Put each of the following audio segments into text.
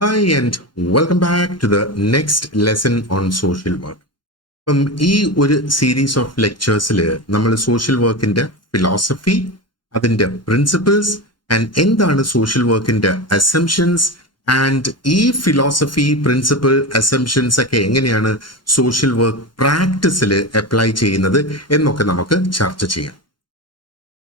Hi and welcome back to the next lesson on social work. അപ്പം ഈ ഒരു series of ലെക്ചേഴ്സിൽ നമ്മൾ social വർക്കിന്റെ ഫിലോസഫി, അതിന്റെ പ്രിൻസിപ്പിൾസ് ആൻഡ് എന്താണ് സോഷ്യൽ വർക്കിന്റെ അസംഷൻസ് ആൻഡ് ഈ ഫിലോസഫി, പ്രിൻസിപ്പിൾ, അസംഷൻസ് ഒക്കെ എങ്ങനെയാണ് സോഷ്യൽ വർക്ക് പ്രാക്ടീസിൽ അപ്ലൈ ചെയ്യുന്നത് എന്നൊക്കെ നമുക്ക് ചർച്ച ചെയ്യാം.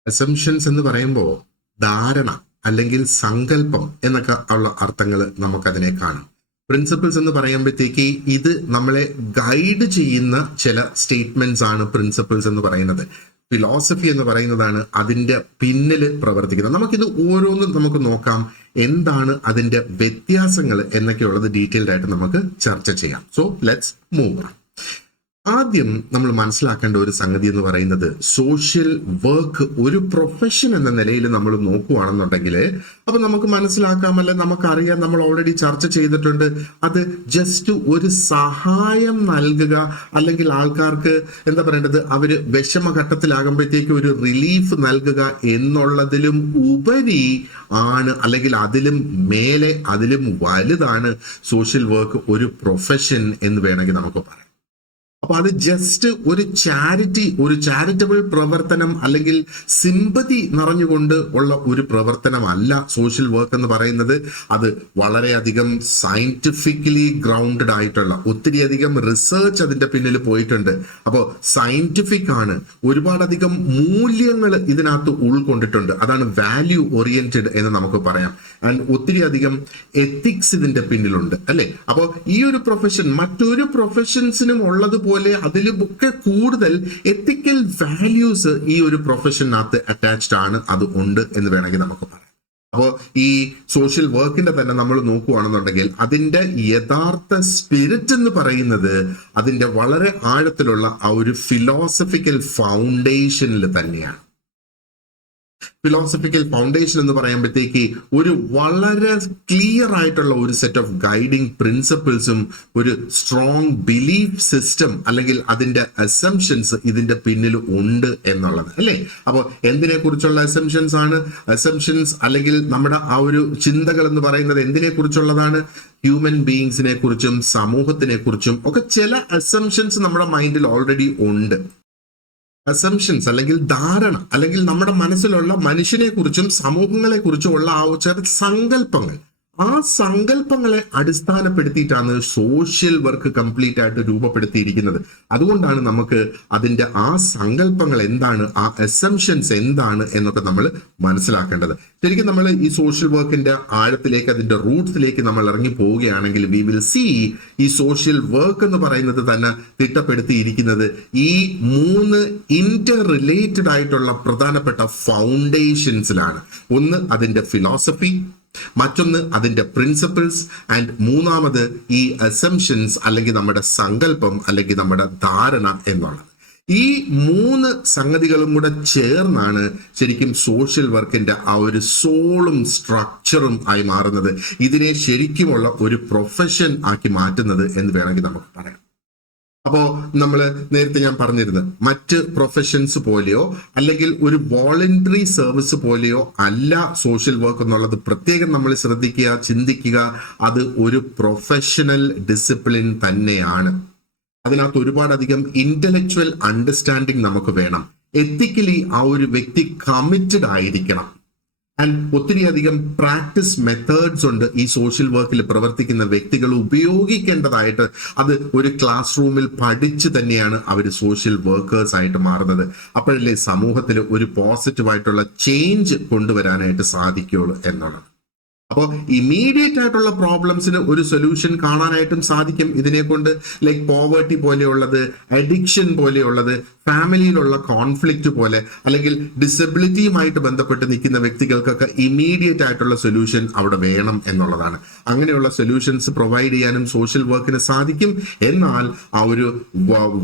അസംഷൻസ് എന്ന് പറയുമ്പോൾ ധാരണ അല്ലെങ്കിൽ സങ്കല്പം എന്നൊക്കെ ഉള്ള അർത്ഥങ്ങൾ നമുക്കതിനെ കാണാം. പ്രിൻസിപ്പിൾസ് എന്ന് പറയുമ്പോഴത്തേക്ക് ഇത് നമ്മളെ ഗൈഡ് ചെയ്യുന്ന ചില സ്റ്റേറ്റ്മെന്റ്സ് ആണ് പ്രിൻസിപ്പിൾസ് എന്ന് പറയുന്നത്. ഫിലോസഫി എന്ന് പറയുന്നതാണ് അതിന്റെ പിന്നിൽ പ്രവർത്തിക്കുന്നത്. നമുക്കിത് ഓരോന്നും നമുക്ക് നോക്കാം, എന്താണ് അതിന്റെ വ്യത്യാസങ്ങൾ എന്നൊക്കെയുള്ളത് ഡീറ്റെയിൽഡ് ആയിട്ട് നമുക്ക് ചർച്ച ചെയ്യാം. So let's move. ആദ്യം നമ്മൾ മനസ്സിലാക്കേണ്ട ഒരു സംഗതി എന്ന് പറയുന്നത്, സോഷ്യൽ വർക്ക് ഒരു പ്രൊഫഷൻ എന്ന നിലയിൽ നമ്മൾ നോക്കുകയാണെന്നുണ്ടെങ്കിൽ അപ്പൊ നമുക്ക് മനസ്സിലാക്കാമല്ലേ, നമുക്കറിയാം, നമ്മൾ ഓൾറെഡി ചർച്ച ചെയ്തിട്ടുണ്ട്, അത് ജസ്റ്റ് ഒരു സഹായം നൽകുക അല്ലെങ്കിൽ ആൾക്കാർക്ക് എന്താ പറയേണ്ടത്, അവര് വിഷമഘട്ടത്തിലാകുമ്പോഴത്തേക്ക് ഒരു റിലീഫ് നൽകുക എന്നുള്ളതിലും ഉപരി ആണ്, അല്ലെങ്കിൽ അതിലും മേലെ അതിലും വലുതാണ് സോഷ്യൽ വർക്ക് ഒരു പ്രൊഫഷൻ എന്ന് വേണമെങ്കിൽ നമുക്ക് പറയാം. അപ്പൊ അത് ജസ്റ്റ് ഒരു ചാരിറ്റബിൾ പ്രവർത്തനം അല്ലെങ്കിൽ സിമ്പതി നിറഞ്ഞുകൊണ്ട് ഉള്ള ഒരു പ്രവർത്തനമല്ല സോഷ്യൽ വർക്ക് എന്ന് പറയുന്നത്. അത് വളരെയധികം സയന്റിഫിക്കലി ഗ്രൗണ്ടഡ് ആയിട്ടുള്ള ഒത്തിരിയധികം റിസർച്ച് അതിന്റെ പിന്നിൽ പോയിട്ടുണ്ട്. അപ്പോൾ സയന്റിഫിക് ആണ്, ഒരുപാടധികം മൂല്യങ്ങൾ ഇതിനകത്ത് ഉൾക്കൊണ്ടിട്ടുണ്ട്. അതാണ് വാല്യൂ ഓറിയന്റഡ് എന്ന് നമുക്ക് പറയാം. ആൻഡ് ഒത്തിരിയധികം എത്തിക്സ് ഇതിന്റെ പിന്നിലുണ്ട്, അല്ലെ? അപ്പോൾ ഈ ഒരു പ്രൊഫഷൻ മറ്റൊരു പ്രൊഫഷൻസിനും ഉള്ളതുപോലെ അതിലൊക്കെ കൂടുതൽ എത്തിക്കൽ വാല്യൂസ് ഈ ഒരു പ്രൊഫഷനകത്ത് അറ്റാച്ച്ഡ് ആണ്, അത് ഉണ്ട് എന്ന് വേണമെങ്കിൽ നമുക്ക് പറയാം. അപ്പോൾ ഈ സോഷ്യൽ വർക്കിന്റെ തന്നെ നമ്മൾ നോക്കുകയാണെന്നുണ്ടെങ്കിൽ അതിന്റെ യഥാർത്ഥ സ്പിരിറ്റ് എന്ന് പറയുന്നത് അതിന്റെ വളരെ ആഴത്തിലുള്ള ആ ഒരു ഫിലോസഫിക്കൽ ഫൗണ്ടേഷനിൽ തന്നെയാണ്. ഫിലോസഫിക്കൽ ഫൗണ്ടേഷൻ എന്ന് പറയുമ്പോഴത്തേക്ക് ഒരു വളരെ ക്ലിയർ ആയിട്ടുള്ള ഒരു സെറ്റ് ഓഫ് ഗൈഡിങ് പ്രിൻസിപ്പിൾസും ഒരു സ്ട്രോങ് ബിലീഫ് സിസ്റ്റം അല്ലെങ്കിൽ അതിന്റെ അസംഷൻസ് ഇതിന്റെ പിന്നിൽ ഉണ്ട് എന്നുള്ളത്, അല്ലേ? അപ്പോൾ എന്തിനെ കുറിച്ചുള്ള അസംഷൻസ് ആണ്? അസംഷൻസ് അല്ലെങ്കിൽ നമ്മുടെ ആ ഒരു ചിന്തകൾ എന്ന് പറയുന്നത് എന്തിനെ കുറിച്ചുള്ളതാണ്? ഹ്യൂമൻ ബീയിങ്സിനെ കുറിച്ചും സമൂഹത്തിനെ കുറിച്ചും ഒക്കെ ചില അസംഷൻസ് നമ്മുടെ മൈൻഡിൽ ഓൾറെഡി ഉണ്ട്. അസംഷൻസ് അല്ലെങ്കിൽ ധാരണ അല്ലെങ്കിൽ നമ്മുടെ മനസ്സിലുള്ള മനുഷ്യനെ കുറിച്ചും സമൂഹങ്ങളെ കുറിച്ചും ഉള്ള ആ ചില സങ്കല്പങ്ങൾ, ആ സങ്കല്പങ്ങളെ അടിസ്ഥാനപ്പെടുത്തിയിട്ടാണ് സോഷ്യൽ വർക്ക് കംപ്ലീറ്റ് ആയിട്ട് രൂപപ്പെടുത്തിയിരിക്കുന്നത്. അതുകൊണ്ടാണ് നമുക്ക് അതിന്റെ ആ സങ്കല്പങ്ങൾ എന്താണ്, ആ അസംഷൻസ് എന്താണ് എന്നൊക്കെ നമ്മൾ മനസ്സിലാക്കേണ്ടത്. ശരിക്കും നമ്മൾ ഈ സോഷ്യൽ വർക്കിന്റെ ആഴത്തിലേക്ക്, അതിന്റെ റൂട്ട്സിലേക്ക് നമ്മൾ ഇറങ്ങി പോവുകയാണെങ്കിൽ വി വിൽ സീ ഈ സോഷ്യൽ വർക്ക് എന്ന് പറയുന്നത് തന്നെ തിട്ടപ്പെടുത്തിയിരിക്കുന്നത് ഈ 3 ഇന്റർ റിലേറ്റഡ് ആയിട്ടുള്ള പ്രധാനപ്പെട്ട ഫൗണ്ടേഷൻസിലാണ്. ഒന്ന് അതിന്റെ ഫിലോസഫി, മറ്റൊന്ന് അതിന്റെ പ്രിൻസിപ്പിൾസ്, ആൻഡ് മൂന്നാമത് ഈ അസംഷൻസ് അല്ലെങ്കിൽ നമ്മുടെ സങ്കല്പം അല്ലെങ്കിൽ നമ്മുടെ ധാരണ എന്നുള്ളത്. ഈ 3 സംഗതികളും കൂടെ ചേർന്നാണ് ശരിക്കും സോഷ്യൽ വർക്കിന്റെ ആ ഒരു സോളും സ്ട്രക്ചറും ആയി മാറുന്നത്, ഇതിനെ ശരിക്കുമുള്ള ഒരു പ്രൊഫഷൻ ആക്കി മാറ്റുന്നത് എന്ന് വേണമെങ്കിൽ നമുക്ക് പറയാം. അപ്പോ നമ്മൾ നേരത്തെ ഞാൻ പറഞ്ഞിരുന്നു, മറ്റ് പ്രൊഫഷൻസ് പോലെയോ അല്ലെങ്കിൽ ഒരു വോളണ്ടറി സർവീസ് പോലെയോ അല്ല സോഷ്യൽ വർക്ക് എന്നുള്ളത് പ്രത്യേകം നമ്മൾ ശ്രദ്ധിക്കുക, ചിന്തിക്കുക. അത് ഒരു പ്രൊഫഷണൽ ഡിസിപ്ലിൻ തന്നെയാണ്. അതിനകത്ത് ഒരുപാടധികം ഇന്റലക്ച്വൽ അണ്ടർസ്റ്റാൻഡിങ് നമുക്ക് വേണം. എത്തിക്കലി ആ ഒരു വ്യക്തി കമ്മിറ്റഡ് ആയിരിക്കണം. ആൻഡ് ഒത്തിരിയധികം പ്രാക്ടീസ് മെത്തേഡ്സ് ഉണ്ട് ഈ സോഷ്യൽ വർക്കിൽ പ്രവർത്തിക്കുന്ന വ്യക്തികൾ ഉപയോഗിക്കേണ്ടതായിട്ട്. അത് ഒരു ക്ലാസ് റൂമിൽ പഠിച്ച് തന്നെയാണ് അവർ സോഷ്യൽ വർക്കേഴ്സ് ആയിട്ട് മാറുന്നത്. അപ്പോഴല്ലേ സമൂഹത്തിൽ ഒരു പോസിറ്റീവായിട്ടുള്ള ചേഞ്ച് കൊണ്ടുവരാനായിട്ട് സാധിക്കുള്ളൂ എന്നുള്ളത്. അപ്പോൾ ഇമീഡിയറ്റ് ആയിട്ടുള്ള പ്രോബ്ലംസിന് ഒരു സൊല്യൂഷൻ കാണാനായിട്ടും സാധിക്കും ഇതിനെ കൊണ്ട്. ലൈക്ക് പോവേർട്ടി പോലെയുള്ളത്, അഡിക്ഷൻ പോലെയുള്ളത്, ഫാമിലിയിലുള്ള കോൺഫ്ലിക്റ്റ് പോലെ, അല്ലെങ്കിൽ ഡിസബിലിറ്റിയുമായിട്ട് ബന്ധപ്പെട്ട് നിൽക്കുന്ന വ്യക്തികൾക്കൊക്കെ ഇമീഡിയറ്റ് ആയിട്ടുള്ള സൊല്യൂഷൻ അവിടെ വേണം എന്നുള്ളതാണ്. അങ്ങനെയുള്ള സൊല്യൂഷൻസ് പ്രൊവൈഡ് ചെയ്യാനും സോഷ്യൽ വർക്കിന് സാധിക്കും. എന്നാൽ ആ ഒരു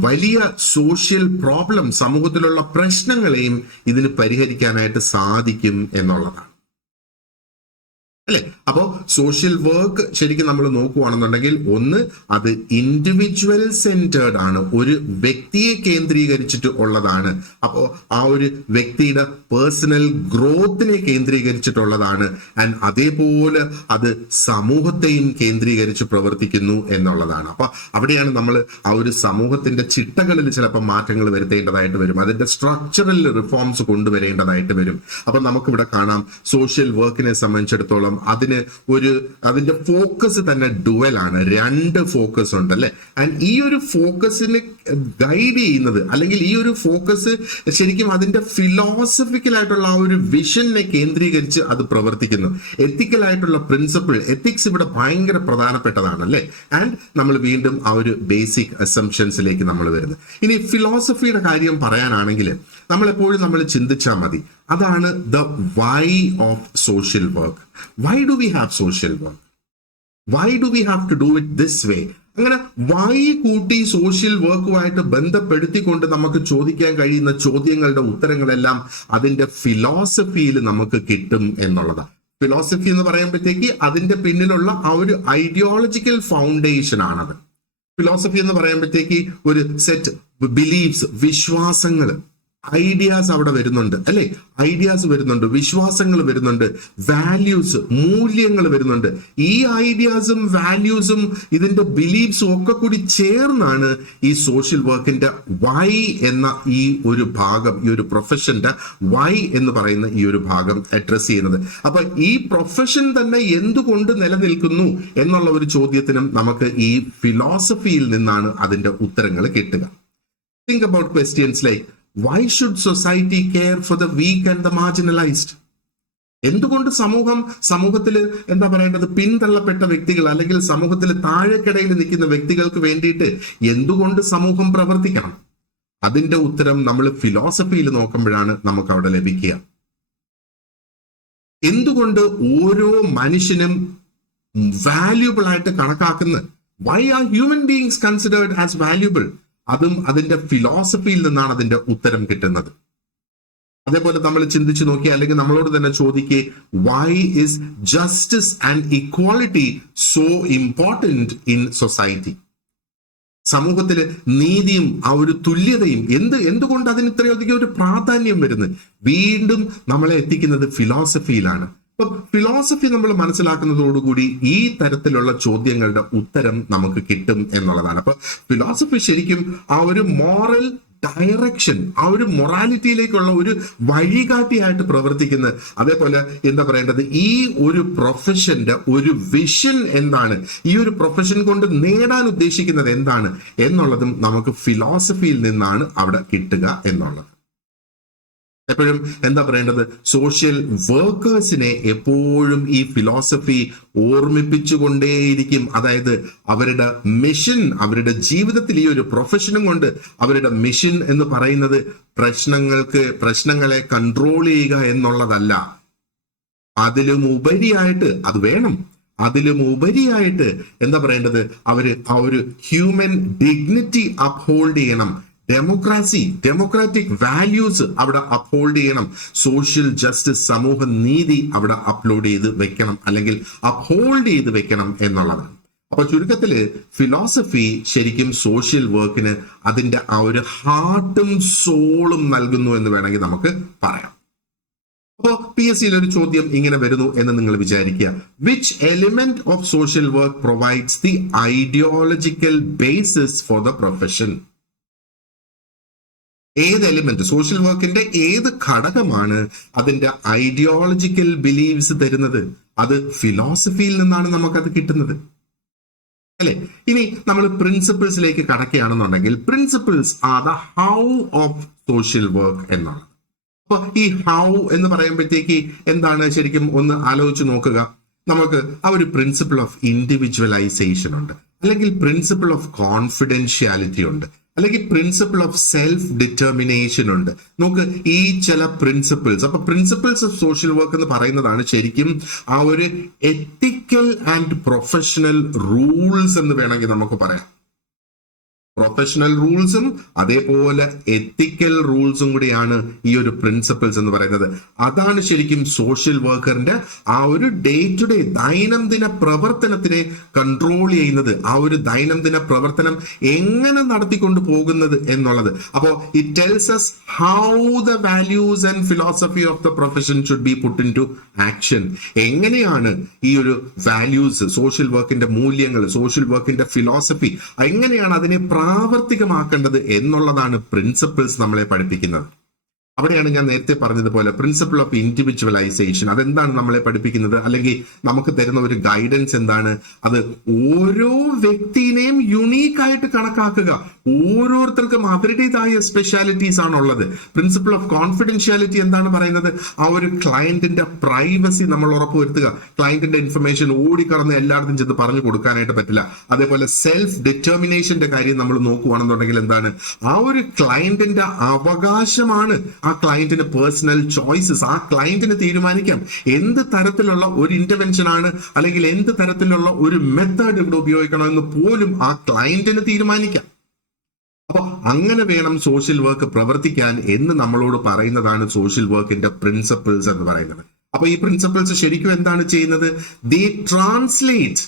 വലിയ സോഷ്യൽ പ്രോബ്ലം, സമൂഹത്തിലുള്ള പ്രശ്നങ്ങളെയും ഇതിന് പരിഹരിക്കാനായിട്ട് സാധിക്കും എന്നുള്ളതാണ്. അല്ലെ? അപ്പോ സോഷ്യൽ വർക്ക് ശരിക്കും നമ്മൾ നോക്കുകയാണെന്നുണ്ടെങ്കിൽ ഒന്ന് അത് ഇൻഡിവിജ്വൽ സെന്റേർഡ് ആണ്, ഒരു വ്യക്തിയെ കേന്ദ്രീകരിച്ചിട്ട് ഉള്ളതാണ്. അപ്പോൾ ആ ഒരു വ്യക്തിയുടെ പേഴ്സണൽ ഗ്രോത്തിനെ കേന്ദ്രീകരിച്ചിട്ടുള്ളതാണ്. ആൻഡ് അതേപോലെ അത് സമൂഹത്തെയും കേന്ദ്രീകരിച്ച് പ്രവർത്തിക്കുന്നു എന്നുള്ളതാണ്. അപ്പൊ അവിടെയാണ് നമ്മൾ ആ ഒരു സമൂഹത്തിന്റെ ചിട്ടകളിൽ ചിലപ്പോൾ മാറ്റങ്ങൾ വരുത്തേണ്ടതായിട്ട് വരും, അതിന്റെ സ്ട്രക്ചറൽ റിഫോംസ് കൊണ്ടുവരേണ്ടതായിട്ട് വരും. അപ്പൊ നമുക്കിവിടെ കാണാം സോഷ്യൽ വർക്കിനെ സംബന്ധിച്ചിടത്തോളം അതിന്റെ ഫോക്കസ് തന്നെ ഡുവൽ ആണ്, രണ്ട് ഫോക്കസ് ഉണ്ട് അല്ലെ. ആൻഡ് ഈ ഒരു ഫോക്കസിനെ ഗൈഡ് ചെയ്യുന്നത് അല്ലെങ്കിൽ ഈ ഒരു ഫോക്കസ് ശരിക്കും അതിന്റെ ഫിലോസഫിക്കൽ ആയിട്ടുള്ള ആ ഒരു വിഷനെ കേന്ദ്രീകരിച്ച് അത് പ്രവർത്തിക്കുന്നു. എത്തിക്കൽ ആയിട്ടുള്ള പ്രിൻസിപ്പിൾ, എത്തിക്സ് ഇവിടെ ഭയങ്കര പ്രധാനപ്പെട്ടതാണ് അല്ലെ. ആൻഡ് നമ്മൾ വീണ്ടും ആ ഒരു ബേസിക് അസംഷൻസിലേക്ക് നമ്മൾ വരുന്നത്. ഇനി ഫിലോസഫിയുടെ കാര്യം പറയാനാണെങ്കിൽ നമ്മൾ ചിന്തിച്ചാൽ മതി, അതാണ് the why of social work. Why do we have social work? Why do we have to do it this way? അങ്ങനെ വൈ കൂട്ടി സോഷ്യൽ വർക്കുമായിട്ട് ബന്ധപ്പെടുത്തിക്കൊണ്ട് നമുക്ക് ചോദിക്കാൻ കഴിയുന്ന ചോദ്യങ്ങളുടെ ഉത്തരങ്ങളെല്ലാം അതിന്റെ ഫിലോസഫിയിൽ നമുക്ക് കിട്ടും എന്നുള്ളതാണ്. ഫിലോസഫി എന്ന് പറയുമ്പോഴത്തേക്ക് അതിന്റെ പിന്നിലുള്ള ആ ഒരു ഐഡിയോളജിക്കൽ ഫൗണ്ടേഷൻ ആണത്. ഫിലോസഫി എന്ന് പറയുമ്പോഴത്തേക്ക് ഒരു സെറ്റ് ബിലീഫ്സ്, വിശ്വാസങ്ങൾ, ഐഡിയാസ് അവിടെ വരുന്നുണ്ട് അല്ലെ. ഐഡിയാസ് വരുന്നുണ്ട്, വിശ്വാസങ്ങൾ വരുന്നുണ്ട്, വാല്യൂസ്, മൂല്യങ്ങൾ വരുന്നുണ്ട്. ഈ ഐഡിയാസും വാല്യൂസും ഇതിന്റെ ബിലീഫ്സും ഒക്കെ കൂടി ചേർന്നാണ് ഈ സോഷ്യൽ വർക്കിന്റെ വൈ എന്ന ഈ ഒരു ഭാഗം, ഈ ഒരു പ്രൊഫഷന്റെ വൈ എന്ന് പറയുന്ന ഈ ഒരു ഭാഗം അഡ്രസ് ചെയ്യുന്നത്. അപ്പൊ ഈ പ്രൊഫഷൻ തന്നെ എന്തുകൊണ്ട് നിലനിൽക്കുന്നു എന്നുള്ള ഒരു ചോദ്യത്തിനും നമുക്ക് ഈ ഫിലോസഫിയിൽ നിന്നാണ് അതിന്റെ ഉത്തരങ്ങൾ കിട്ടുക. Think about questions like why should society care for the weak and the marginalized? എന്തുകൊണ്ട് സമൂഹത്തിൽ എന്താ പറയേണ്ടത്, പിന്തള്ളപ്പെട്ട വ്യക്തികൾ അല്ലെങ്കിൽ സമൂഹത്തിൽ താഴെക്കിടയിൽ നിൽക്കുന്ന വ്യക്തികൾക്ക് വേണ്ടിയിട്ട് എന്തുകൊണ്ട് സമൂഹം പ്രവർത്തിക്കണം? അതിന്റെ ഉത്തരം നമ്മൾ ഫിലോസഫിയിൽ നോക്കുമ്പോഴാണ് നമുക്ക് അവിടെ ലഭിക്കുക. എന്തുകൊണ്ട് ഓരോ മനുഷ്യനും വാല്യൂബിൾ ആയിട്ട് കണക്കാക്കുന്നത്? Why are human beings considered as valuable? അതും അതിന്റെ ഫിലോസഫിയിൽ നിന്നാണ് അതിന്റെ ഉത്തരം കിട്ടുന്നത്. അതേപോലെ നമ്മൾ ചിന്തിച്ചു നോക്കി, അല്ലെങ്കിൽ നമ്മളോട് തന്നെ ചോദിക്കേ, why is justice and equality so important in society? സമൂഹത്തില് നീതിയും ആ ഒരു തുല്യതയും എന്തുകൊണ്ട് അതിന് ഇത്രയധികം ഒരു പ്രാധാന്യം വരുന്നത്? വീണ്ടും നമ്മളെ എത്തിക്കുന്നത് ഫിലോസഫിയിലാണ്. അപ്പൊ ഫിലോസഫി നമ്മൾ മനസ്സിലാക്കുന്നതോടുകൂടി ഈ തരത്തിലുള്ള ചോദ്യങ്ങളുടെ ഉത്തരം നമുക്ക് കിട്ടും എന്നുള്ളതാണ്. അപ്പൊ ഫിലോസഫി ശരിക്കും ആ ഒരു മോറൽ ഡയറക്ഷൻ, ആ ഒരു മൊറാലിറ്റിയിലേക്കുള്ള ഒരു വഴികാട്ടിയായിട്ട് പ്രവർത്തിക്കുന്നത്. അതേപോലെ എന്താ പറയേണ്ടത്, ഈ ഒരു പ്രൊഫഷന്റെ ഒരു വിഷൻ എന്താണ്, ഈ ഒരു പ്രൊഫഷൻ കൊണ്ട് നേടാൻ ഉദ്ദേശിക്കുന്നത് എന്താണ് എന്നുള്ളതും നമുക്ക് ഫിലോസഫിയിൽ നിന്നാണ് അവിടെ കിട്ടുക എന്നുള്ളത്. എപ്പോഴും എന്താ പറയേണ്ടത്, സോഷ്യൽ വർക്കേഴ്സിനെ എപ്പോഴും ഈ ഫിലോസഫി ഓർമ്മിപ്പിച്ചുകൊണ്ടേയിരിക്കും. അതായത് അവരുടെ മിഷൻ, അവരുടെ ജീവിതത്തിൽ ഈ ഒരു പ്രൊഫഷനും കൊണ്ട് അവരുടെ മിഷൻ എന്ന് പറയുന്നത് പ്രശ്നങ്ങളെ കൺട്രോൾ ചെയ്യുക എന്നുള്ളതല്ല. അതിലും ഉപരിയായിട്ട് അത് വേണം. അതിലും ഉപരിയായിട്ട് എന്താ പറയേണ്ടത്, അവര് ആ ഒരു ഹ്യൂമൻ ഡിഗ്നിറ്റി അപ്ഹോൾഡ് ചെയ്യണം. ഡെമോക്രാറ്റിക് വാല്യൂസ് അവിടെ അപ്ഹോൾഡ് ചെയ്യണം. സോഷ്യൽ ജസ്റ്റിസ്, സമൂഹ നീതി അവിടെ അപ്ഹോൾഡ് ചെയ്ത് വെക്കണം എന്നുള്ളതാണ്. അപ്പൊ ചുരുക്കത്തില് ഫിലോസഫി ശരിക്കും സോഷ്യൽ വർക്കിന് അതിന്റെ ആ ഒരു ഹാർട്ടും സോളും നൽകുന്നു എന്ന് വേണമെങ്കിൽ നമുക്ക് പറയാം. അപ്പോ PSCയിൽ ഒരു ചോദ്യം ഇങ്ങനെ വരുന്നു എന്ന് നിങ്ങൾ വിചാരിക്കുക, which element of social work provides the ideological basis for the profession? ഏത് എലിമെന്റ്, സോഷ്യൽ വർക്കിന്റെ ഏത് ഘടകമാണ് അതിന്റെ ഐഡിയോളജിക്കൽ ബിലീവ്സ് തരുന്നത്? അത് ഫിലോസഫിയിൽ നിന്നാണ് നമുക്കത് കിട്ടുന്നത് അല്ലെ. ഇനി നമ്മൾ പ്രിൻസിപ്പിൾസിലേക്ക് കടക്കുകയാണെന്നുണ്ടെങ്കിൽ, principles are the how of social work എന്നാണ്. അപ്പൊ ഈ ഹൗ എന്ന് പറയുമ്പോഴത്തേക്ക് എന്താണ് ശരിക്കും ഒന്ന് ആലോചിച്ച് നോക്കുക. നമുക്ക് ആ ഒരു പ്രിൻസിപ്പിൾ ഓഫ് ഇൻഡിവിജ്വലൈസേഷൻ ഉണ്ട്, അല്ലെങ്കിൽ പ്രിൻസിപ്പിൾ ഓഫ് കോൺഫിഡൻഷ്യാലിറ്റി ഉണ്ട്, അല്ലെങ്കിൽ പ്രിൻസിപ്പിൾ ഓഫ് സെൽഫ് ഡിറ്റർമിനേഷൻ ഉണ്ട്. നമുക്ക് ഈ ചില പ്രിൻസിപ്പിൾസ്, അപ്പൊ പ്രിൻസിപ്പിൾസ് ഓഫ് സോഷ്യൽ വർക്ക് എന്ന് പറയുന്നതാണ് ശരിക്കും ആ ഒരു എത്തിക്കൽ ആൻഡ് പ്രൊഫഷണൽ റൂൾസ് എന്ന് വേണമെങ്കിൽ നമുക്ക് പറയാം. പ്രൊഫഷണൽ റൂൾസും അതേപോലെ എത്തിക്കൽ റൂൾസും കൂടിയാണ് ഈ ഒരു പ്രിൻസിപ്പിൾസ് എന്ന് പറയുന്നത്. അതാണ് ശരിക്കും സോഷ്യൽ വർക്കറിന്റെ ആ ഒരു ഡേ ടു ഡേ ദൈനംദിന പ്രവർത്തനത്തിനെ കൺട്രോൾ ചെയ്യുന്നത്, ആ ഒരു ദൈനംദിന പ്രവർത്തനം എങ്ങനെ നടത്തിക്കൊണ്ട് പോകുന്നത് എന്നുള്ളത്. അപ്പോൾ it tells us how the values and philosophy of the profession should be put into action. എങ്ങനെയാണ് ഈ ഒരു വാല്യൂസ്, സോഷ്യൽ വർക്കിന്റെ മൂല്യങ്ങൾ, സോഷ്യൽ വർക്കിന്റെ ഫിലോസഫി എങ്ങനെയാണ് അതിനെ പ്രാവർത്തികമാക്കേണ്ടത് എന്നുള്ളതാണ് പ്രിൻസിപ്പിൾസ് നമ്മളെ പഠിപ്പിക്കുന്നത്. അവിടെയാണ് ഞാൻ നേരത്തെ പറഞ്ഞതുപോലെ പ്രിൻസിപ്പിൾ ഓഫ് ഇൻഡിവിജ്വലൈസേഷൻ. അതെന്താണ് നമ്മളെ പഠിപ്പിക്കുന്നത്, അല്ലെങ്കിൽ നമുക്ക് തരുന്ന ഒരു ഗൈഡൻസ് എന്താണ്? അത് ഓരോ വ്യക്തിയെയും യുണീക്ക് ആയിട്ട് കണക്കാക്കുക. ഓരോരുത്തർക്കും അവരുടേതായ സ്പെഷ്യാലിറ്റീസ് ആണുള്ളത്. പ്രിൻസിപ്പിൾ ഓഫ് കോൺഫിഡൻഷ്യാലിറ്റി എന്താണ് പറയുന്നത്? ആ ഒരു ക്ലയന്റിന്റെ പ്രൈവസി നമ്മൾ ഉറപ്പുവരുത്തുക. ക്ലയന്റിന്റെ ഇൻഫർമേഷൻ ഓടിക്കടന്ന് എല്ലായിടത്തും ചെന്ന് പറഞ്ഞു കൊടുക്കാനായിട്ട് പറ്റില്ല. അതേപോലെ സെൽഫ് ഡിറ്റർമിനേഷന്റെ കാര്യം നമ്മൾ നോക്കുകയാണെന്നുണ്ടെങ്കിൽ എന്താണ്? ആ ഒരു ക്ലയന്റിന്റെ അവകാശമാണ്, ആ ക്ലയന്റിന് പേഴ്സണൽ ചോയ്സസ്, ആ ക്ലയന്റിന് തീരുമാനിക്കാം എന്ത് തരത്തിലുള്ള ഒരു ഇന്റർവെൻഷൻ ആണ് അല്ലെങ്കിൽ എന്ത് തരത്തിലുള്ള ഒരു മെത്തേഡ് ഇവിടെ ഉപയോഗിക്കണമെന്ന് പോലും ആ ക്ലയന്റിന് തീരുമാനിക്കാം. അപ്പൊ അങ്ങനെ വേണം സോഷ്യൽ വർക്ക് പ്രവർത്തിക്കാൻ എന്ന് നമ്മളോട് പറയുന്നതാണ് സോഷ്യൽ വർക്കിന്റെ പ്രിൻസിപ്പിൾസ് എന്ന് പറയുന്നത്. അപ്പൊ ഈ പ്രിൻസിപ്പിൾസ് ശരിക്കും എന്താണ് ചെയ്യുന്നത്? ദേ ട്രാൻസ്ലേറ്റ്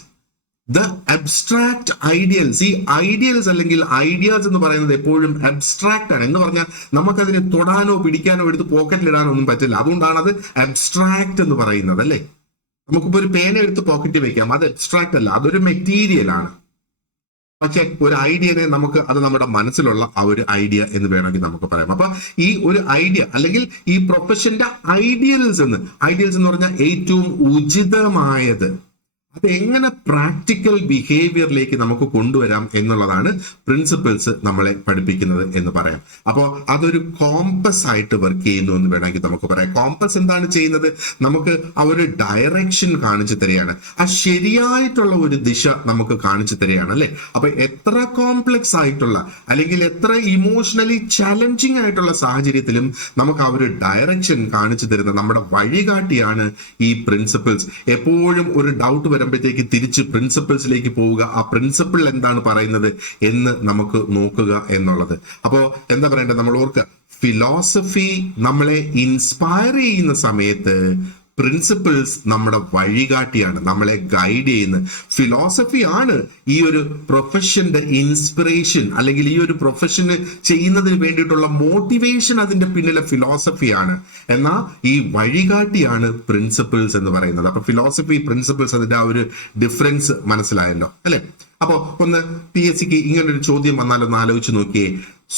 ദ അബ്സ്ട്രാക്ട് ഐഡിയൽസ്. ഈ ഐഡിയൽസ് അല്ലെങ്കിൽ ഐഡിയാസ് എന്ന് പറയുന്നത് എപ്പോഴും അബ്സ്ട്രാക്ട് ആണ്. എന്ന് പറഞ്ഞാൽ നമുക്കതിനെ തൊടാനോ പിടിക്കാനോ എടുത്ത് പോക്കറ്റിലിടാനോ ഒന്നും പറ്റില്ല. അതുകൊണ്ടാണ് അത് അബ്സ്ട്രാക്ട് എന്ന് പറയുന്നത്, അല്ലേ? നമുക്കിപ്പോ ഒരു പേന എടുത്ത് പോക്കറ്റിൽ വെക്കാം, അത് അബ്സ്ട്രാക്ട് അല്ല, അതൊരു മെറ്റീരിയൽ ആണ്. പക്ഷെ ഒരു ഐഡിയനെ നമുക്ക് അത് നമ്മുടെ മനസ്സിലുള്ള ആ ഒരു ഐഡിയ എന്ന് വേണമെങ്കിൽ നമുക്ക് പറയാം. അപ്പൊ ഈ ഒരു ഐഡിയ അല്ലെങ്കിൽ ഈ പ്രൊഫഷന്റെ ഐഡിയൽസ് എന്ന് പറഞ്ഞാൽ ഏറ്റവും ഉചിതമായത്, അത് എങ്ങനെ പ്രാക്ടിക്കൽ ബിഹേവിയറിലേക്ക് നമുക്ക് കൊണ്ടുവരാം എന്നുള്ളതാണ് പ്രിൻസിപ്പിൾസ് നമ്മളെ പഠിപ്പിക്കുന്നത് എന്ന് പറയാം. അപ്പോൾ അതൊരു കോമ്പസ് ആയിട്ട് വർക്ക് ചെയ്യുന്നു എന്ന് വേണമെങ്കിൽ നമുക്ക് പറയാം. കോമ്പസ് എന്താണ് ചെയ്യുന്നത്? നമുക്ക് ആ ഒരു ഡയറക്ഷൻ കാണിച്ചു തരികയാണ്, ആ ശരിയായിട്ടുള്ള ഒരു ദിശ നമുക്ക് കാണിച്ചു തരികയാണ്, അല്ലെ? അപ്പൊ എത്ര കോംപ്ലക്സ് ആയിട്ടുള്ള അല്ലെങ്കിൽ എത്ര ഇമോഷണലി ചലഞ്ചിങ് ആയിട്ടുള്ള സാഹചര്യത്തിലും നമുക്ക് ആ ഒരു ഡയറക്ഷൻ കാണിച്ചു തരുന്ന നമ്മുടെ വഴികാട്ടിയാണ് ഈ പ്രിൻസിപ്പിൾസ്. എപ്പോഴും ഒരു ഡൗട്ട് വരുമ്പോഴത്തേക്ക് തിരിച്ച് പ്രിൻസിപ്പിൾസിലേക്ക് പോവുക, ആ പ്രിൻസിപ്പിൾ എന്താണ് പറയുന്നത് എന്ന് നമുക്ക് നോക്കുക എന്നുള്ളത്. അപ്പോ എന്താ പറയണ്ടത്? നമ്മൾ ഓർക്കുക, ഫിലോസഫി നമ്മളെ ഇൻസ്പയർ ചെയ്യുന്ന സമയത്ത് പ്രിൻസിപ്പിൾസ് നമ്മുടെ വഴികാട്ടിയാണ്, നമ്മളെ ഗൈഡ് ചെയ്യുന്ന. ഫിലോസഫി ആണ് ഈ ഒരു പ്രൊഫഷന്റെ ഇൻസ്പിറേഷൻ അല്ലെങ്കിൽ ഈ ഒരു പ്രൊഫഷന് ചെയ്യുന്നതിന് വേണ്ടിയിട്ടുള്ള മോട്ടിവേഷൻ. അതിന്റെ പിന്നിലെ ഫിലോസഫിയാണ്. എന്നാൽ ഈ വഴികാട്ടിയാണ് പ്രിൻസിപ്പിൾസ് എന്ന് പറയുന്നത്. അപ്പൊ ഫിലോസഫി, പ്രിൻസിപ്പിൾസ്, അതിന്റെ ആ ഒരു ഡിഫറൻസ് മനസ്സിലായല്ലോ, അല്ലെ? അപ്പോ ഒന്ന് PSCക്ക് ഇങ്ങനൊരു ചോദ്യം വന്നാലൊന്ന് ആലോചിച്ച് നോക്കിയേ.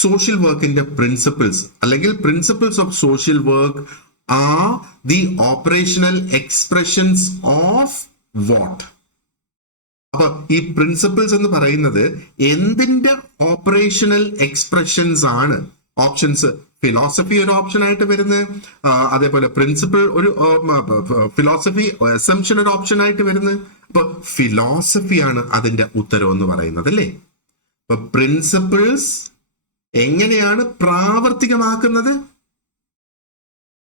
സോഷ്യൽ വർക്കിന്റെ പ്രിൻസിപ്പിൾസ് അല്ലെങ്കിൽ principles of social work are the operational expressions of what? അപ്പൊ ഈ പ്രിൻസിപ്പിൾസ് എന്ന് പറയുന്നത് എന്തിന്റെ ഓപ്പറേഷണൽ എക്സ്പ്രഷൻസ് ആണ്? ഓപ്ഷൻസ്: ഫിലോസഫി ഒരു ഓപ്ഷൻ ആയിട്ട് വരുന്നത്, അതേപോലെ പ്രിൻസിപ്പിൾ ഒരു ഫിലോസഫി അസംപ്ഷൻ ഒരു ഓപ്ഷൻ ആയിട്ട് വരുന്നത്. അപ്പൊ ഫിലോസഫിയാണ് അതിന്റെ ഉത്തരം എന്ന് പറയുന്നത്, അല്ലേ? അപ്പൊ പ്രിൻസിപ്പിൾസ് എങ്ങനെയാണ് പ്രാവർത്തികമാക്കുന്നത്?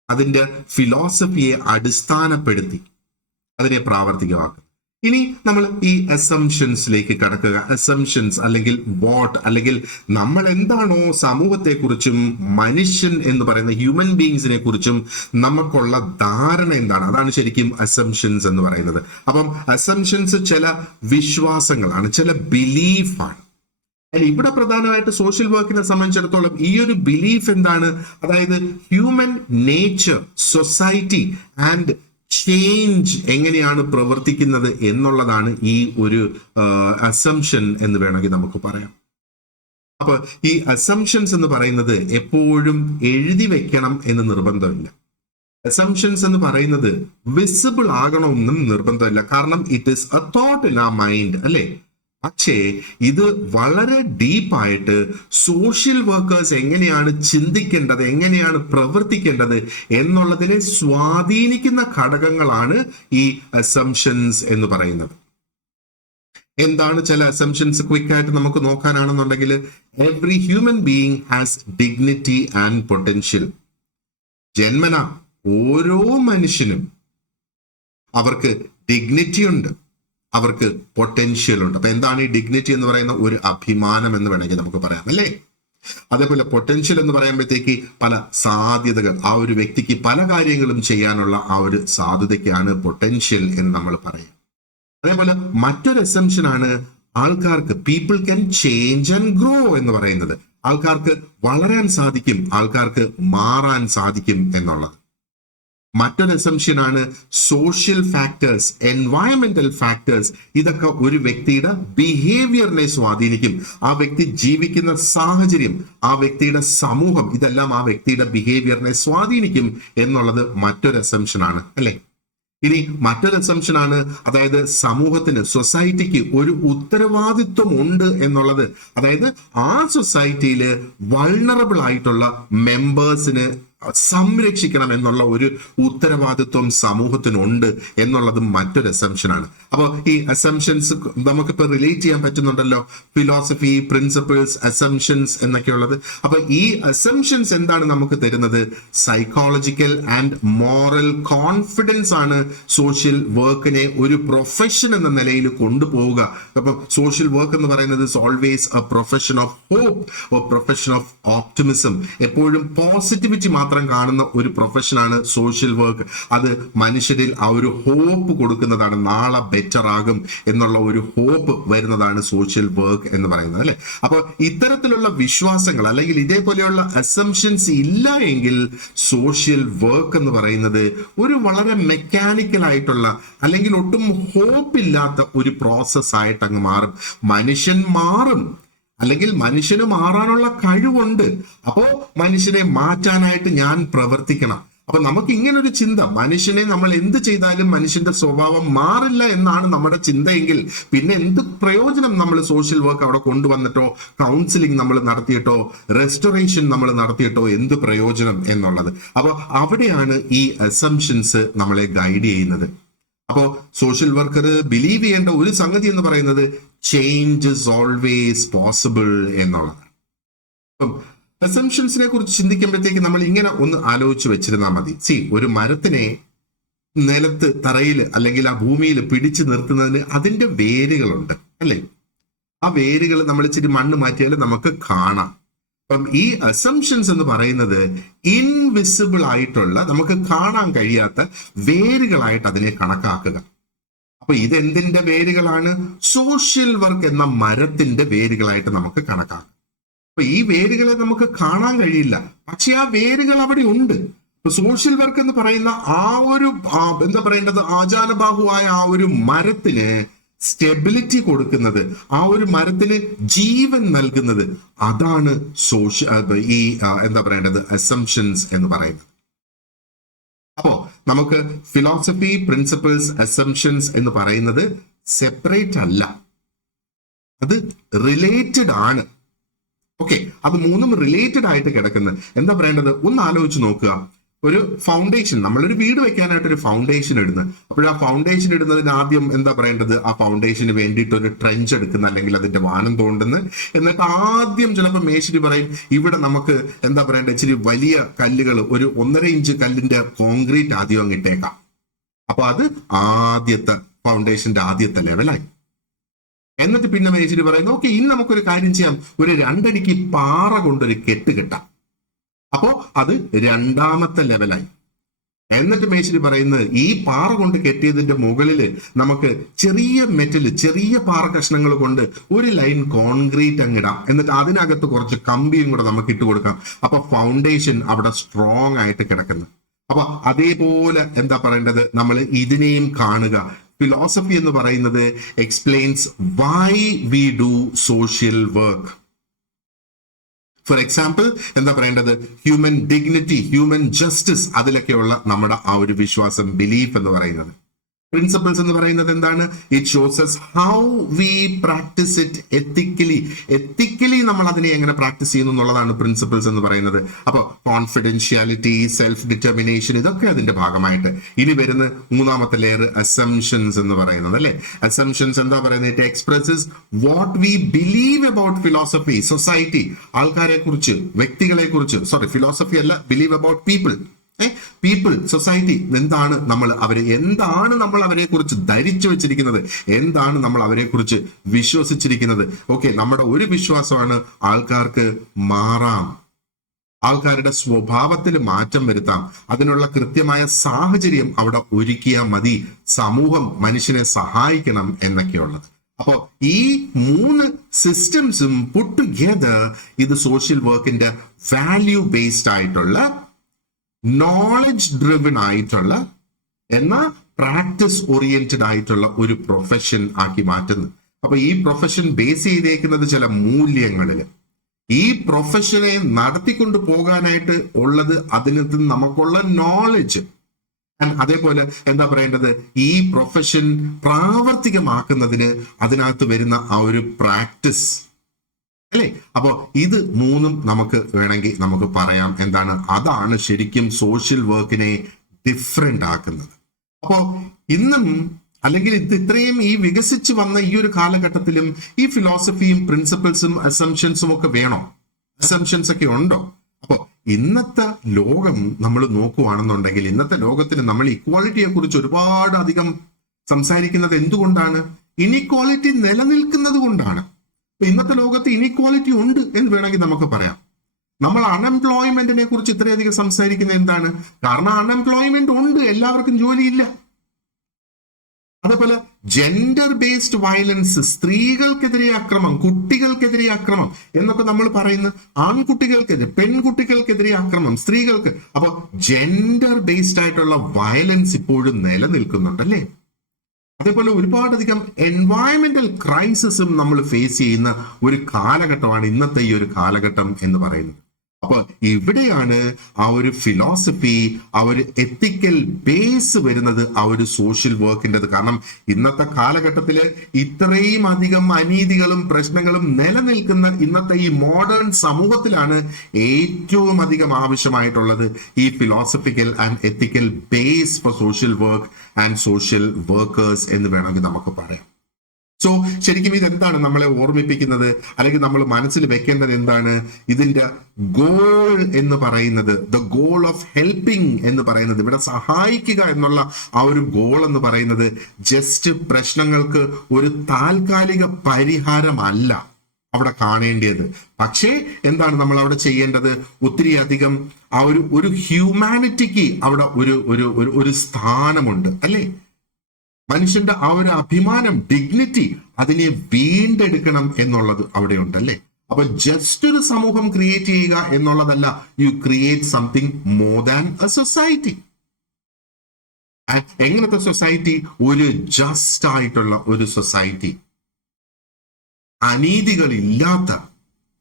അതിന്റെ ഫിലോസഫിയെ അടിസ്ഥാനപ്പെടുത്തി അതിനെ പ്രാവർത്തികമാക്കുക. ഇനി നമ്മൾ ഈ അസംഷൻസിലേക്ക് കടക്കുക. അസംഷൻസ് അല്ലെങ്കിൽ വാട്ട്, അല്ലെങ്കിൽ നമ്മൾ എന്താണോ സമൂഹത്തെക്കുറിച്ചും മനുഷ്യൻ എന്ന് പറയുന്ന ഹ്യൂമൻ ബീങ്സിനെ കുറിച്ചും നമുക്കുള്ള ധാരണ എന്താണ്, അതാണ് ശരിക്കും അസംഷൻസ് എന്ന് പറയുന്നത്. അപ്പം അസംഷൻസ് ചില വിശ്വാസങ്ങളാണ്, ചില ബിലീഫാണ്. ഇവിടെ പ്രധാനമായിട്ട് സോഷ്യൽ വർക്കിനെ സംബന്ധിച്ചിടത്തോളം ഈ ഒരു ബിലീഫ് എന്താണ്? അതായത് human nature, society and change എങ്ങനെയാണ് പ്രവർത്തിക്കുന്നത് എന്നുള്ളതാണ് ഈ ഒരു അസംഷൻ എന്ന് വേണമെങ്കിൽ നമുക്ക് പറയാം. അപ്പൊ ഈ അസംഷൻസ് എന്ന് പറയുന്നത് എപ്പോഴും എഴുതി വെക്കണം എന്ന് നിർബന്ധമില്ല. അസംഷൻസ് എന്ന് പറയുന്നത് വിസിബിൾ ആകണമെന്നും നിർബന്ധമില്ല. കാരണം it is a thought in our mind, അല്ലേ? പക്ഷേ ഇത് വളരെ ഡീപ്പായിട്ട് സോഷ്യൽ വർക്കേഴ്സ് എങ്ങനെയാണ് ചിന്തിക്കേണ്ടത്, എങ്ങനെയാണ് പ്രവർത്തിക്കേണ്ടത് എന്നുള്ളതിനെ സ്വാധീനിക്കുന്ന ഘടകങ്ങളാണ് ഈ അസംഷൻസ് എന്ന് പറയുന്നത്. എന്താണ് ചില അസംഷൻസ്? ക്വിക്കായിട്ട് നമുക്ക് നോക്കാനാണെന്നുണ്ടെങ്കിൽ, every human being has dignity and potential. ജന്മന ഓരോ മനുഷ്യനും അവർക്ക് ഡിഗ്നിറ്റി ഉണ്ട്, അവർക്ക് പൊട്ടൻഷ്യൽ ഉണ്ട്. അപ്പൊ എന്താണ് ഈ ഡിഗ്നിറ്റി എന്ന് പറയുന്ന ഒരു അഭിമാനം എന്ന് വേണമെങ്കിൽ നമുക്ക് പറയാം അല്ലേ. അതേപോലെ പൊട്ടൻഷ്യൽ എന്ന് പറയുമ്പോഴത്തേക്ക് പല സാധ്യതകൾ, ആ ഒരു വ്യക്തിക്ക് പല കാര്യങ്ങളും ചെയ്യാനുള്ള ആ ഒരു സാധ്യതയ്ക്കാണ് പൊട്ടൻഷ്യൽ എന്ന് നമ്മൾ പറയും. അതേപോലെ മറ്റൊരു അസംഷൻ ആണ് ആൾക്കാർക്ക് people can change and grow എന്ന് പറയുന്നത്. ആൾക്കാർക്ക് വളരാൻ സാധിക്കും, ആൾക്കാർക്ക് മാറാൻ സാധിക്കും എന്നുള്ളത്. മറ്റൊരു അസംഷൻ ആണ് സോഷ്യൽ ഫാക്ടേഴ്സ്, എൻവയറമെന്റൽ ഫാക്ടേഴ്സ്. ഇതൊക്കെ ഒരു വ്യക്തിയുടെ ബിഹേവിയറിനെ സ്വാധീനിക്കും. ആ വ്യക്തി ജീവിക്കുന്ന സാഹചര്യം, ആ വ്യക്തിയുടെ സമൂഹം, ഇതെല്ലാം ആ വ്യക്തിയുടെ ബിഹേവിയറിനെ സ്വാധീനിക്കും എന്നുള്ളത് മറ്റൊരു അസംഷൻ ആണ് അല്ലെ. ഇനി മറ്റൊരു അസംഷൻ ആണ്, അതായത് സമൂഹത്തിന്, സൊസൈറ്റിക്ക് ഒരു ഉത്തരവാദിത്വം ഉണ്ട് എന്നുള്ളത്. അതായത് ആ സൊസൈറ്റിയിൽ വൾണറബിൾ ആയിട്ടുള്ള മെമ്പേഴ്സിന് സംരക്ഷിക്കണം എന്നുള്ള ഒരു ഉത്തരവാദിത്വം സമൂഹത്തിനുണ്ട് എന്നുള്ളത് മറ്റൊരു അസംഷനാണ്. അപ്പോൾ ഈ അസംഷൻസ് നമുക്കിപ്പോൾ റിലേറ്റ് ചെയ്യാൻ പറ്റുന്നുണ്ടല്ലോ, ഫിലോസഫി, പ്രിൻസിപ്പിൾസ്, അസംഷൻസ് എന്നൊക്കെയുള്ളത്. അപ്പൊ ഈ അസംഷൻസ് എന്താണ് നമുക്ക് തരുന്നത്? സൈക്കോളജിക്കൽ ആൻഡ് മോറൽ കോൺഫിഡൻസ് ആണ് സോഷ്യൽ വർക്കിനെ ഒരു പ്രൊഫഷൻ എന്ന നിലയിൽ കൊണ്ടുപോവുക. അപ്പൊ സോഷ്യൽ വർക്ക് എന്ന് പറയുന്നത് always a profession of hope, a profession of optimism. എപ്പോഴും പോസിറ്റിവിറ്റി മാത്രം കാണുന്ന ഒരു പ്രൊഫഷനാണ് സോഷ്യൽ വർക്ക്. അത് മനുഷ്യരിൽ ആ ഒരു ഹോപ്പ് കൊടുക്കുന്നതാണ്, നാളെ ബെറ്റർ ആകും എന്നുള്ള ഒരു ഹോപ്പ് വരുന്നതാണ് സോഷ്യൽ വർക്ക് എന്ന് പറയുന്നത് അല്ലെ. അപ്പൊ ഇത്തരത്തിലുള്ള വിശ്വാസങ്ങൾ അല്ലെങ്കിൽ ഇതേപോലെയുള്ള അസംഷൻസ് ഇല്ല എങ്കിൽ സോഷ്യൽ വർക്ക് എന്ന് പറയുന്നത് ഒരു വളരെ മെക്കാനിക്കൽ ആയിട്ടുള്ള അല്ലെങ്കിൽ ഒട്ടും ഹോപ്പ് ഇല്ലാത്ത ഒരു പ്രോസസ് ആയിട്ട് അങ്ങ് മാറും. മനുഷ്യൻ മാറും, അല്ലെങ്കിൽ മനുഷ്യന് മാറാനുള്ള കഴിവുണ്ട്. അപ്പോ മനുഷ്യനെ മാറ്റാനായിട്ട് ഞാൻ പ്രവർത്തിക്കണം. അപ്പൊ നമുക്ക് ഇങ്ങനൊരു ചിന്ത, മനുഷ്യനെ നമ്മൾ എന്ത് ചെയ്താലും മനുഷ്യന്റെ സ്വഭാവം മാറില്ല എന്നാണ് നമ്മുടെ ചിന്തയെങ്കിൽ പിന്നെ എന്ത് പ്രയോജനം നമ്മൾ സോഷ്യൽ വർക്ക് അവിടെ കൊണ്ടുവന്നിട്ടോ, കൗൺസിലിംഗ് നമ്മൾ നടത്തിയിട്ടോ, റെസ്റ്റോറേഷൻ നമ്മൾ നടത്തിയിട്ടോ എന്ത് പ്രയോജനം എന്നുള്ളത്. അപ്പൊ അവിടെയാണ് ഈ അസംഷൻസ് നമ്മളെ ഗൈഡ് ചെയ്യുന്നത്. അപ്പോ സോഷ്യൽ വർക്കർ ബിലീവ് ചെയ്യേണ്ട ഒരു സംഗതി എന്ന് പറയുന്നത് ചേഞ്ച് ഇസ് ഓൾവേസ് പോസിബിൾ എന്നുള്ളതാണ്. അപ്പം അസംഷൻസിനെ കുറിച്ച് ചിന്തിക്കുമ്പോഴത്തേക്ക് നമ്മൾ ഇങ്ങനെ ഒന്ന് ആലോചിച്ച് വെച്ചിരുന്നാൽ മതി. ഒരു മരത്തിനെ നിലത്ത്, തറയിൽ അല്ലെങ്കിൽ ആ ഭൂമിയിൽ പിടിച്ചു നിർത്തുന്നതിന് അതിന്റെ വേരുകളുണ്ട് അല്ലെ. ആ വേരുകൾ നമ്മൾ ഇച്ചിരി മണ്ണ് മാറ്റിയാൽ നമുക്ക് കാണാം. അപ്പം ഈ അസംഷൻസ് എന്ന് പറയുന്നത് ഇൻവിസിബിൾ ആയിട്ടുള്ള, നമുക്ക് കാണാൻ കഴിയാത്ത വേരുകളായിട്ട് അതിനെ കണക്കാക്കുക. അപ്പൊ ഇതെന്തിന്റെ വേരുകളാണ്? സോഷ്യൽ വർക്ക് എന്ന മരത്തിന്റെ വേരുകളായിട്ട് നമുക്ക് കണക്കാക്കാം. അപ്പൊ ഈ വേരുകളെ നമുക്ക് കാണാൻ കഴിയില്ല, പക്ഷെ ആ വേരുകൾ അവിടെ ഉണ്ട്. സോഷ്യൽ വർക്ക് എന്ന് പറയുന്ന ആ ഒരു എന്താ പറയേണ്ടത്, ആചാരബാഹുവായ ആ ഒരു മരത്തിന് സ്റ്റെബിലിറ്റി കൊടുക്കുന്നത്, ആ ഒരു മരത്തിന് ജീവൻ നൽകുന്നത്, അതാണ് ഈ എന്താ പറയേണ്ടത്, അസംഷൻസ് എന്ന് പറയുന്നത്. അപ്പോ നമുക്ക് ഫിലോസഫി, പ്രിൻസിപ്പിൾസ്, അസംഷൻസ് എന്ന് പറയുന്നത് സെപ്പറേറ്റ് അല്ല, അത് റിലേറ്റഡ് ആണ്. ഓക്കെ, അത് മൂന്നും റിലേറ്റഡ് ആയിട്ട് കിടക്കുന്നത്. എന്താ പറയേണ്ടത്, ഒന്ന് ആലോചിച്ച് നോക്കുക. ഒരു ഫൗണ്ടേഷൻ, നമ്മളൊരു വീട് വെക്കാനായിട്ട് ഒരു ഫൗണ്ടേഷൻ ഇടുന്നത്. അപ്പോൾ ആ ഫൗണ്ടേഷൻ ഇടുന്നതിന് ആദ്യം എന്താ പറയേണ്ടത്, ആ ഫൗണ്ടേഷന് വേണ്ടിയിട്ട് ഒരു ട്രെഞ്ച് എടുക്കുന്ന, അല്ലെങ്കിൽ അതിന്റെ വാനം തോണ്ടുന്നു. എന്നിട്ട് ആദ്യം ചിലപ്പോൾ മേശിരി പറയും, ഇവിടെ നമുക്ക് എന്താ പറയേണ്ടത്, ഇച്ചിരി വലിയ കല്ലുകൾ, ഒരു 1.5 ഇഞ്ച് കല്ലിന്റെ കോൺക്രീറ്റ് ആദ്യം അങ്ങ് ഇട്ടേക്കാം. അപ്പൊ അത് ആദ്യത്തെ ഫൗണ്ടേഷന്റെ ആദ്യത്തെ ലെവലായി. എന്നിട്ട് പിന്നെ മേശിരി പറയുന്നു, ഓക്കെ, ഇനി നമുക്കൊരു കാര്യം ചെയ്യാം, ഒരു 2 അടിക്ക് പാറ കൊണ്ടൊരു കെട്ട് കെട്ടാം. അപ്പോ അത് 2ാമത്തെ ലെവലായി. എന്നിട്ട് മേശിരി പറയുന്നത്, ഈ പാറ കൊണ്ട് കെട്ടിയതിന്റെ മുകളിൽ നമുക്ക് ചെറിയ മെറ്റൽ, ചെറിയ പാറ കഷ്ണങ്ങൾ കൊണ്ട് ഒരു ലൈൻ കോൺക്രീറ്റ് അങ്ങിടാം. എന്നിട്ട് അതിനകത്ത് കുറച്ച് കമ്പിയും കൂടെ നമുക്ക് ഇട്ട് കൊടുക്കാം. അപ്പൊ ഫൗണ്ടേഷൻ അവിടെ സ്ട്രോങ് ആയിട്ട് കിടക്കുന്നു. അപ്പൊ അതേപോലെ എന്താ പറയേണ്ടത്, നമ്മൾ ഇതിനെയും കാണുക. ഫിലോസഫി എന്ന് പറയുന്നത് explains why we do social work. For example എന്താ പറയേണ്ടത്, ഹ്യൂമൻ ഡിഗ്നിറ്റി, ഹ്യൂമൻ ജസ്റ്റിസ്, അതിലൊക്കെയുള്ള നമ്മുടെ ആ ഒരു വിശ്വാസം, ബിലീഫ് എന്ന് പറയുന്നത്. പ്രിൻസിപ്പിൾസ് എന്ന് പറയുന്നത് എന്താണ്? It shows us how we practice it ethically. Ethically നമ്മൾ അതിനെ എങ്ങനെ പ്രാക്ടീസ് ചെയ്യുന്നു എന്നുള്ളതാണ് പ്രിൻസിപ്പിൾസ് എന്ന് പറയുന്നത്. അപ്പൊ കോൺഫിഡൻഷ്യാലിറ്റി, സെൽഫ് ഡിറ്റർമിനേഷൻ, ഇതൊക്കെ അതിന്റെ ഭാഗമായിട്ട്. ഇനി വരുന്ന 3ാമത്തെ ലെയർ അസംഷൻസ് എന്ന് പറയുന്നത് അല്ലെ. അസംഷൻസ് എന്താ പറയുന്നത്? It expresses what we believe about philosophy, society, ആൾക്കാരെ കുറിച്ച്, വ്യക്തികളെ കുറിച്ച്. ഫിലോസഫി അല്ല, believe about people. People, society, എന്താണ് നമ്മൾ അവരെ കുറിച്ച് ധരിച്ചു വെച്ചിരിക്കുന്നത്, എന്താണ് നമ്മൾ അവരെ കുറിച്ച് വിശ്വസിച്ചിരിക്കുന്നത്. ഓക്കെ, നമ്മുടെ ഒരു വിശ്വാസമാണ് ആൾക്കാർക്ക് മാറാം, ആൾക്കാരുടെ സ്വഭാവത്തിൽ മാറ്റം വരുത്താം, അതിനുള്ള കൃത്യമായ സാഹചര്യം അവിടെ ഒരുക്കിയാൽ മതി, സമൂഹം മനുഷ്യനെ സഹായിക്കണം എന്നൊക്കെയുള്ളത്. അപ്പോ ഈ 3 സിസ്റ്റംസും പുട്ട് ടുഗെദർ ഇത് സോഷ്യൽ വർക്കിന്റെ വാല്യൂ ബേസ്ഡ് ആയിട്ടുള്ള, നോളജ് ഡ്രിവൺ ആയിട്ടുള്ള, എന്നാൽ പ്രാക്ടീസ് ഓറിയന്റഡ് ആയിട്ടുള്ള ഒരു പ്രൊഫഷൻ ആക്കി മാറ്റുന്നു. അപ്പൊ ഈ പ്രൊഫഷൻ ബേസ് ചെയ്തേക്കുന്നത് ചില മൂല്യങ്ങളില്. ഈ പ്രൊഫഷനെ നടത്തിക്കൊണ്ട് പോകാനായിട്ട് ഉള്ളത് അതിനകത്ത് നമുക്കുള്ള നോളജ്, അതേപോലെ എന്താ പറയേണ്ടത്, ഈ പ്രൊഫഷൻ പ്രാവർത്തികമാക്കുന്നതിന് അതിനകത്ത് വരുന്ന ആ ഒരു പ്രാക്ടീസ് അല്ലേ. അപ്പോ ഇത് 3ഉം നമുക്ക് വേണമെങ്കിൽ നമുക്ക് പറയാം എന്താണ്, അതാണ് ശരിക്കും സോഷ്യൽ വർക്കിനെ ഡിഫറെന്റ് ആക്കുന്നത്. അപ്പോ ഇന്നും അല്ലെങ്കിൽ ഇത്രയും ഈ വികസിച്ച് വന്ന ഈ ഒരു കാലഘട്ടത്തിലും ഈ ഫിലോസഫിയും പ്രിൻസിപ്പിൾസും അസംഷൻസും ഒക്കെ വേണോ? അസംഷൻസ് ഒക്കെ ഉണ്ടോ? അപ്പോ ഇന്നത്തെ ലോകം നമ്മൾ നോക്കുവാണെന്നുണ്ടെങ്കിൽ ഇന്നത്തെ ലോകത്തിന് നമ്മൾ ഇക്വാളിറ്റിയെ കുറിച്ച് ഒരുപാട് അധികം സംസാരിക്കുന്നത് എന്തുകൊണ്ടാണ്? ഇനീക്വാളിറ്റി നിലനിൽക്കുന്നത് കൊണ്ടാണ്. ഇന്നത്തെ ലോകത്ത് ഇനീക്വാളിറ്റി ഉണ്ട് എന്ന് വേണമെങ്കിൽ നമുക്ക് പറയാം. നമ്മൾ അൺഎംപ്ലോയ്മെന്റിനെ കുറിച്ച് ഇത്രയധികം സംസാരിക്കുന്നത് എന്താണ്? കാരണം അൺഎംപ്ലോയ്മെന്റ് ഉണ്ട്, എല്ലാവർക്കും ജോലിയില്ല. അതേപോലെ ജെൻഡർ ബേസ്ഡ് വയലൻസ്, സ്ത്രീകൾക്കെതിരെ അക്രമം, കുട്ടികൾക്കെതിരെ അക്രമം എന്നൊക്കെ നമ്മൾ പറയുന്നത്, ആൺകുട്ടികൾക്കെതിരെ, പെൺകുട്ടികൾക്കെതിരെ അക്രമം, സ്ത്രീകൾക്ക്. അപ്പൊ ജെൻഡർ ബേസ്ഡ് ആയിട്ടുള്ള വയലൻസ് ഇപ്പോഴും നിലനിൽക്കുന്നുണ്ടല്ലേ. അതേപോലെ ഒരുപാടധികം എൻവയറമെന്റൽ ക്രൈസിസും നമ്മൾ ഫേസ് ചെയ്യുന്ന ഒരു കാലഘട്ടമാണ് ഇന്നത്തെ ഈ ഒരു കാലഘട്ടം എന്ന് പറയുന്നത്. അപ്പൊ ഇവിടെയാണ് ആ ഒരു ഫിലോസഫി, ആ ഒരു എത്തിക്കൽ ബേസ് വരുന്നത് ആ ഒരു സോഷ്യൽ വർക്കിൻ്റെത്. കാരണം ഇന്നത്തെ കാലഘട്ടത്തില് ഇത്രയും അധികം അനീതികളും പ്രശ്നങ്ങളും നിലനിൽക്കുന്ന ഇന്നത്തെ ഈ മോഡേൺ സമൂഹത്തിലാണ് ഏറ്റവും അധികം ആവശ്യമായിട്ടുള്ളത് ഈ philosophical and ethical base for social work and social workers എന്ന് വേണമെങ്കിൽ നമുക്ക് പറയാം. സോ ശരിക്കും ഇതെന്താണ് നമ്മളെ ഓർമ്മിപ്പിക്കുന്നത്, അല്ലെങ്കിൽ നമ്മൾ മനസ്സിൽ വെക്കേണ്ടത് എന്താണ്? ഇതിന്റെ ഗോൾ എന്ന് പറയുന്നത്, ദ ഗോൾ ഓഫ് ഹെൽപ്പിംഗ് എന്ന് പറയുന്നത്, ഇവിടെ സഹായിക്കുക എന്നുള്ള ആ ഒരു ഗോൾ എന്ന് പറയുന്നത് ജസ്റ്റ് പ്രശ്നങ്ങൾക്ക് ഒരു താൽക്കാലിക പരിഹാരമല്ല അവിടെ കാണേണ്ടത്. പക്ഷേ എന്താണ് നമ്മൾ അവിടെ ചെയ്യേണ്ടത്? ഒത്തിരി അധികം ആ ഒരു ഹ്യൂമാനിറ്റിക്ക് അവിടെ ഒരു സ്ഥാനമുണ്ട് അല്ലേ. മനുഷ്യന്റെ ആ ഒരു അഭിമാനം, ഡിഗ്നിറ്റി, അതിനെ വീണ്ടെടുക്കണം എന്നുള്ളത് അവിടെ ഉണ്ടല്ലേ. അപ്പൊ ജസ്റ്റ് ഒരു സമൂഹം ക്രിയേറ്റ് ചെയ്യുക എന്നുള്ളതല്ല, you create something more than A society. എങ്ങനത്തെ സൊസൈറ്റി? ഒരു ജസ്റ്റ് ആയിട്ടുള്ള ഒരു സൊസൈറ്റി, അനീതികളില്ലാത്ത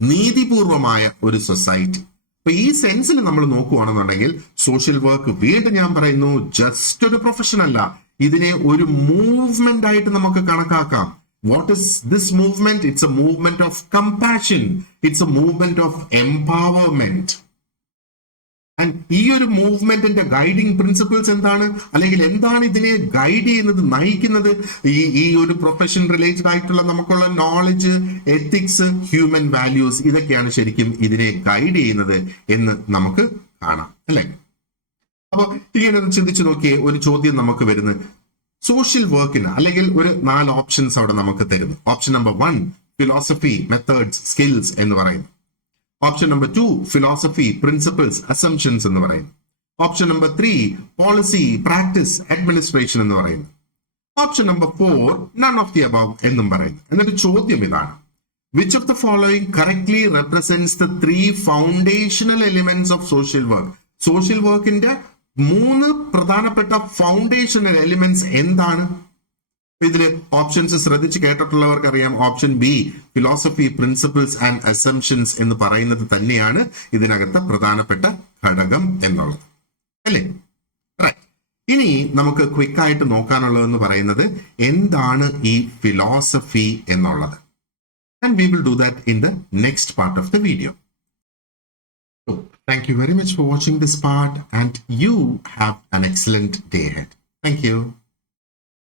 നീതിപൂർവമായ ഒരു സൊസൈറ്റി. അപ്പൊ ഈ സെൻസിൽ നമ്മൾ നോക്കുകയാണെന്നുണ്ടെങ്കിൽ സോഷ്യൽ വർക്ക്, വീണ്ടും ഞാൻ പറയുന്നു, ജസ്റ്റ് ഒരു പ്രൊഫഷൻ അല്ല, ഇതിനെ ഒരു മൂവ്മെന്റ് ആയിട്ട് നമുക്ക് കണക്കാക്കാം. What is this movement? It's A movement of compassion, it's A movement of empowerment. And ഈ ഒരു മൂവ്മെന്റിന്റെ ഗൈഡിങ് പ്രിൻസിപ്പിൾസ് എന്താണ്, അല്ലെങ്കിൽ എന്താണ് ഇതിനെ ഗൈഡ് ചെയ്യുന്നത്, നയിക്കുന്നത്? ഈ ഒരു പ്രൊഫഷൻ റിലേറ്റഡ് ആയിട്ടുള്ള നമുക്കുള്ള നോളജ്, എത്തിക്സ്, ഹ്യൂമൻ വാല്യൂസ്, ഇതൊക്കെയാണ് ശരിക്കും ഇതിനെ ഗൈഡ് ചെയ്യുന്നത് എന്ന് നമുക്ക് കാണാം അല്ലെ. അപ്പൊ ഇങ്ങനെ ചിന്തിച്ചു നോക്കിയേ, ഒരു ചോദ്യം നമുക്ക് വരുന്നത്, സോഷ്യൽ വർക്കിന് അല്ലെങ്കിൽ ഒരു 4 ഓപ്ഷൻസ് അവിടെ നമുക്ക് തരുന്നു. Option number 1 philosophy, methods, skills എന്ന് പറയുന്നു. Option number 2 philosophy, principles, assumptions എന്ന് പറയുന്നു. Option number 3 policy, practice, administration എന്ന് പറയുന്നു. Option number 4 none of the above എന്നും പറയുന്നു. എന്നിട്ട് ചോദ്യം ഇതാണ്, which of the following correctly represents the 3 foundational elements of social work? Social വർക്കിന്റെ 3 പ്രധാനപ്പെട്ട ഫൗണ്ടേഷണൽ എലിമെന്റ്സ് എന്താണ്? ഇതില് ഓപ്ഷൻസ് ശ്രദ്ധിച്ച് കേട്ടിട്ടുള്ളവർക്ക് അറിയാം. Option B philosophy, principles and assumptions എന്ന് പറയുന്നത് തന്നെയാണ് ഇതിനകത്ത് പ്രധാനപ്പെട്ട ഘടകം എന്നുള്ളത് അല്ലേ. റൈറ്റ്. ഇനി നമുക്ക് ക്വിക്കായിട്ട് നോക്കാനുള്ളതെന്ന് പറയുന്നത് എന്താണ് ഈ ഫിലോസഫി എന്നുള്ളത്. And we will do that in the next part of the video. So, thank you very much for watching this part, and you have an excellent day ahead. Thank you.